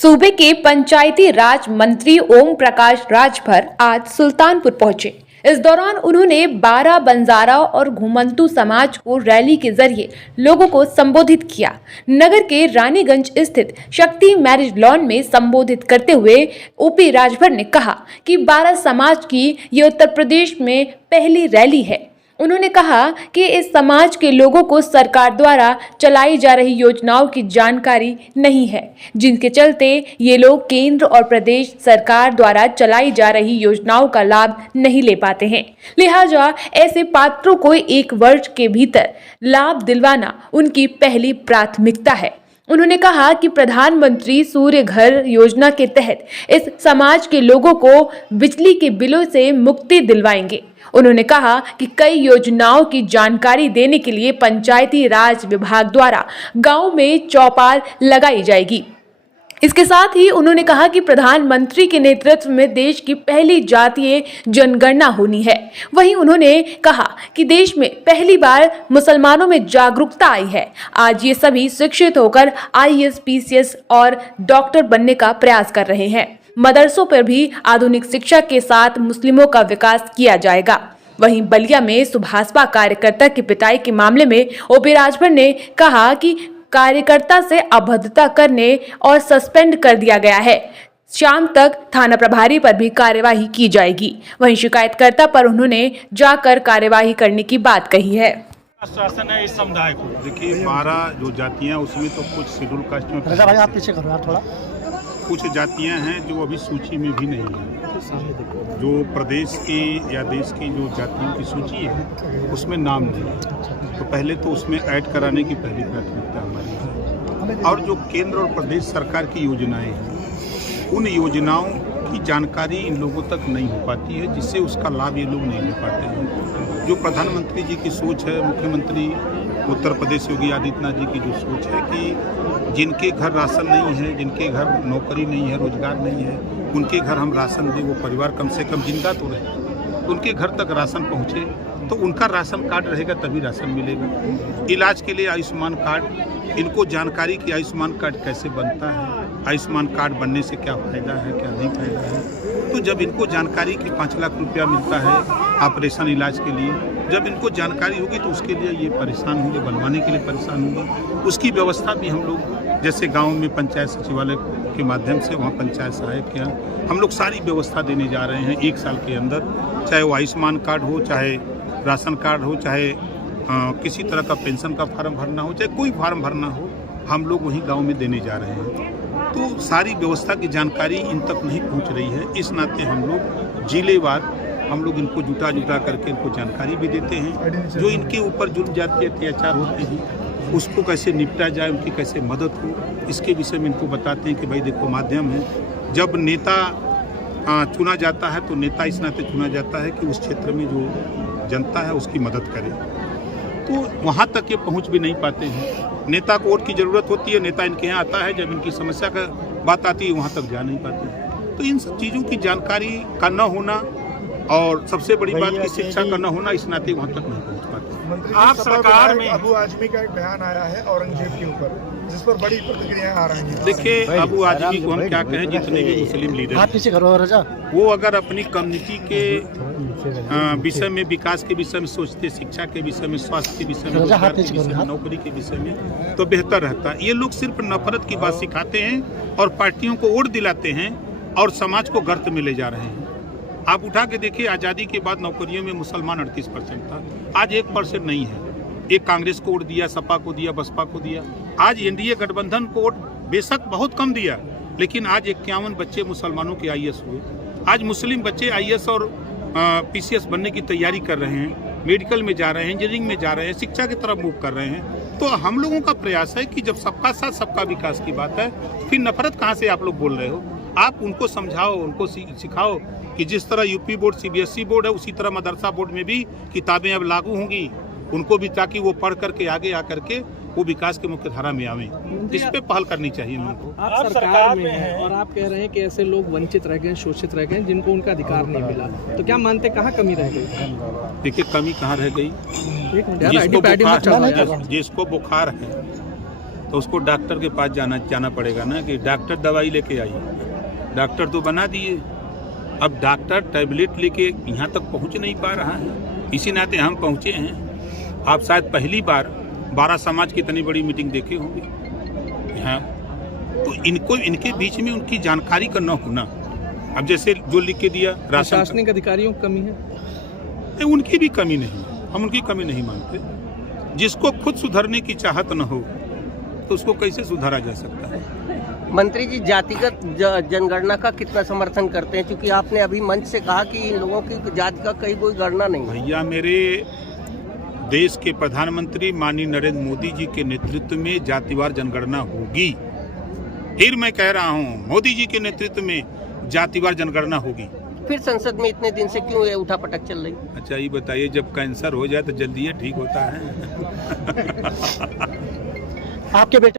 सूबे के पंचायती राज मंत्री ओम प्रकाश राजभर आज सुल्तानपुर पहुंचे। इस दौरान उन्होंने 12 बंजारा और घुमंतू समाज को रैली के जरिए लोगों को संबोधित किया। नगर के रानीगंज स्थित शक्ति मैरिज लॉन में संबोधित करते हुए ओपी राजभर ने कहा कि 12 समाज की ये उत्तर प्रदेश में पहली रैली है। उन्होंने कहा कि इस समाज के लोगों को सरकार द्वारा चलाई जा रही योजनाओं की जानकारी नहीं है, जिनके चलते ये लोग केंद्र और प्रदेश सरकार द्वारा चलाई जा रही योजनाओं का लाभ नहीं ले पाते हैं। लिहाजा ऐसे पात्रों को 1 वर्ष के भीतर लाभ दिलवाना उनकी पहली प्राथमिकता है। उन्होंने कहा कि प्रधानमंत्री सूर्य घर योजना के तहत इस समाज के लोगों को बिजली के बिलों से मुक्ति दिलवाएंगे। उन्होंने कहा कि कई योजनाओं की जानकारी देने के लिए पंचायती राज विभाग द्वारा गांव में चौपाल लगाई जाएगी। इसके साथ ही उन्होंने कहा कि प्रधानमंत्री के नेतृत्व में देश की पहली जातीय जनगणना होनी है। वहीं उन्होंने कहा कि देश में पहली बार मुसलमानों में जागरूकता आई है। आज ये सभी शिक्षित होकर IAS, PCS और डॉक्टर बनने का प्रयास कर रहे हैं। मदरसों पर भी आधुनिक शिक्षा के साथ मुस्लिमों का विकास किया जाएगा। वहीं बलिया में सुभाषपा कार्यकर्ता की पिटाई के मामले में ओपी राजभर ने कहा कि कार्यकर्ता से अभद्रता करने और सस्पेंड कर दिया गया है। शाम तक थाना प्रभारी पर भी कार्यवाही की जाएगी। वहीं शिकायतकर्ता पर उन्होंने जाकर कार्यवाही करने की बात कही है। आश्वासन है इस समुदाय को। देखिए 12 जो जातियां उसमें तो कुछ शेड्यूल कास्ट में भाई आप पीछे करो यार थोड़ा। कुछ जातियां हैं जो अभी सूची में भी नहीं है। जो प्रदेश की या देश की जो जातियों की सूची है उसमें नाम नहीं है, तो पहले तो उसमें ऐड कराने की पहली प्राथमिकता हमारी है। और जो केंद्र और प्रदेश सरकार की योजनाएं हैं उन योजनाओं की जानकारी इन लोगों तक नहीं हो पाती है, जिससे उसका लाभ ये लोग नहीं ले पाते हैं। जो प्रधानमंत्री जी की सोच है, मुख्यमंत्री उत्तर प्रदेश योगी आदित्यनाथ जी की जो सोच है कि जिनके घर राशन नहीं है, जिनके घर नौकरी नहीं है, रोजगार नहीं है, उनके घर हम राशन दें, वो परिवार कम से कम जिंदा तो रहे, उनके घर तक राशन पहुँचे, तो उनका राशन कार्ड रहेगा तभी राशन मिलेगा। इलाज के लिए आयुष्मान कार्ड, इनको जानकारी कि आयुष्मान कार्ड कैसे बनता है, आयुष्मान कार्ड बनने से क्या फ़ायदा है, क्या नहीं फ़ायदा है। तो जब इनको जानकारी कि 5 लाख रुपया मिलता है ऑपरेशन इलाज के लिए, जब इनको जानकारी होगी तो उसके लिए ये परेशान होंगे, बनवाने के लिए परेशान होंगे। उसकी व्यवस्था भी हम लोग जैसे गांव में पंचायत सचिवालय के माध्यम से वहाँ पंचायत सहायक के यहाँ हम लोग सारी व्यवस्था देने जा रहे हैं 1 साल के अंदर, चाहे वो आयुष्मान कार्ड हो, चाहे राशन कार्ड हो, चाहे किसी तरह का पेंशन का फार्म भरना हो, चाहे कोई फार्म भरना हो, हम लोग वहीं गाँव में देने जा रहे हैं। तो सारी व्यवस्था की जानकारी इन तक नहीं पहुंच रही है। इस नाते हम लोग जिलेवार हम लोग इनको जुटा करके इनको जानकारी भी देते हैं। जो इनके ऊपर जुल्म जाति अत्याचार होते हैं उसको कैसे निपटा जाए, उनकी कैसे मदद हो, इसके विषय में इनको बताते हैं कि भाई देखो माध्यम है, जब नेता चुना जाता है तो नेता इस नाते चुना जाता है कि उस क्षेत्र में जो जनता है उसकी मदद करे। तो वहाँ तक ये पहुँच भी नहीं पाते हैं। नेता को वोट की ज़रूरत होती है, नेता इनके यहाँ आता है, जब इनकी समस्या का बात आती है वहाँ तक जा नहीं पाते। तो इन सब चीज़ों की जानकारी का न होना और सबसे बड़ी बात की शिक्षा का न होना, इस नाते वहाँ तक नहीं पहुँच पाते। आप सरकार में अबू आजमी का एक बयान आया है औरंगजेब के ऊपर, जिस पर बड़ी प्रतिक्रियाएं आ रही हैं। देखिए अबू आजमी को हम क्या कहें, जितने भी मुस्लिम लीडर वो अगर अपनी कम्युनिटी के विषय में, विकास के विषय में सोचते, शिक्षा के विषय में, स्वास्थ्य के विषय में, रोजगार के विषय में, नौकरी के विषय में, तो बेहतर रहता। ये लोग सिर्फ नफरत की बात सिखाते हैं और पार्टियों को वोट दिलाते हैं और समाज को गर्त में ले जा रहे हैं। आप उठा के देखिए, आज़ादी के बाद नौकरियों में मुसलमान 38% था, आज 1% नहीं है। एक कांग्रेस को वोट दिया, सपा को दिया, बसपा को दिया। आज एनडीए गठबंधन को वोट बेशक बहुत कम दिया, लेकिन आज 51 बच्चे मुसलमानों के IAS हुए। आज मुस्लिम बच्चे IAS और PCS बनने की तैयारी कर रहे हैं, मेडिकल में जा रहे हैं, इंजीनियरिंग में जा रहे हैं, शिक्षा की तरफ मूव कर रहे हैं। तो हम लोगों का प्रयास है कि जब सबका साथ सबका विकास की बात है, फिर नफरत कहाँ से आप लोग बोल रहे हो। आप उनको समझाओ, उनको सिखाओ कि जिस तरह यूपी बोर्ड CBSE बोर्ड है, उसी तरह मदरसा बोर्ड में भी किताबें अब लागू होंगी उनको भी, ताकि वो पढ़ करके आगे आकर के वो विकास के मुख्य धारा में आवे। इस पे पहल करनी चाहिए लोगों को। आप सरकार में हैं और आप कह रहे हैं कि ऐसे लोग वंचित रह गए, शोषित रह गए, जिनको उनका अधिकार नहीं मिला, तो क्या मानते कहाँ कमी रह गई? देखिए कमी कहाँ रह गई, जिसको बुखार है तो उसको डॉक्टर के पास जाना पड़ेगा ना कि डॉक्टर दवाई लेके आइए। डॉक्टर तो बना दिए, अब डॉक्टर टैबलेट लेके यहाँ तक पहुँच नहीं पा रहा है। इसी नाते हम पहुँचे हैं। आप शायद पहली बार 12 समाज की इतनी बड़ी मीटिंग देखे होंगे यहाँ, तो इनको इनके बीच में उनकी जानकारी का न होना। अब जैसे जो लिख के दिया राशन, प्रशासनिक अधिकारियों की कमी है, नहीं, उनकी भी कमी नहीं, हम उनकी कमी नहीं मानते। जिसको खुद सुधरने की चाहत न हो तो उसको कैसे सुधारा जा सकता है। मंत्री जी जातिगत जनगणना का कितना समर्थन करते हैं, क्योंकि आपने अभी मंच से कहा कि इन लोगों की जाति का कहीं कोई गणना नहीं है। भैया, मेरे देश के प्रधानमंत्री माननीय नरेंद्र मोदी जी के नेतृत्व में जातिवार जनगणना होगी। फिर मैं कह रहा हूँ, मोदी जी के नेतृत्व में जातिवार जनगणना होगी। फिर संसद में इतने दिन से क्यों ये उठापटक चल रही? अच्छा ये बताइए, जब कैंसर हो जाए तो जल्दी ये ठीक होता है। आपके बेटे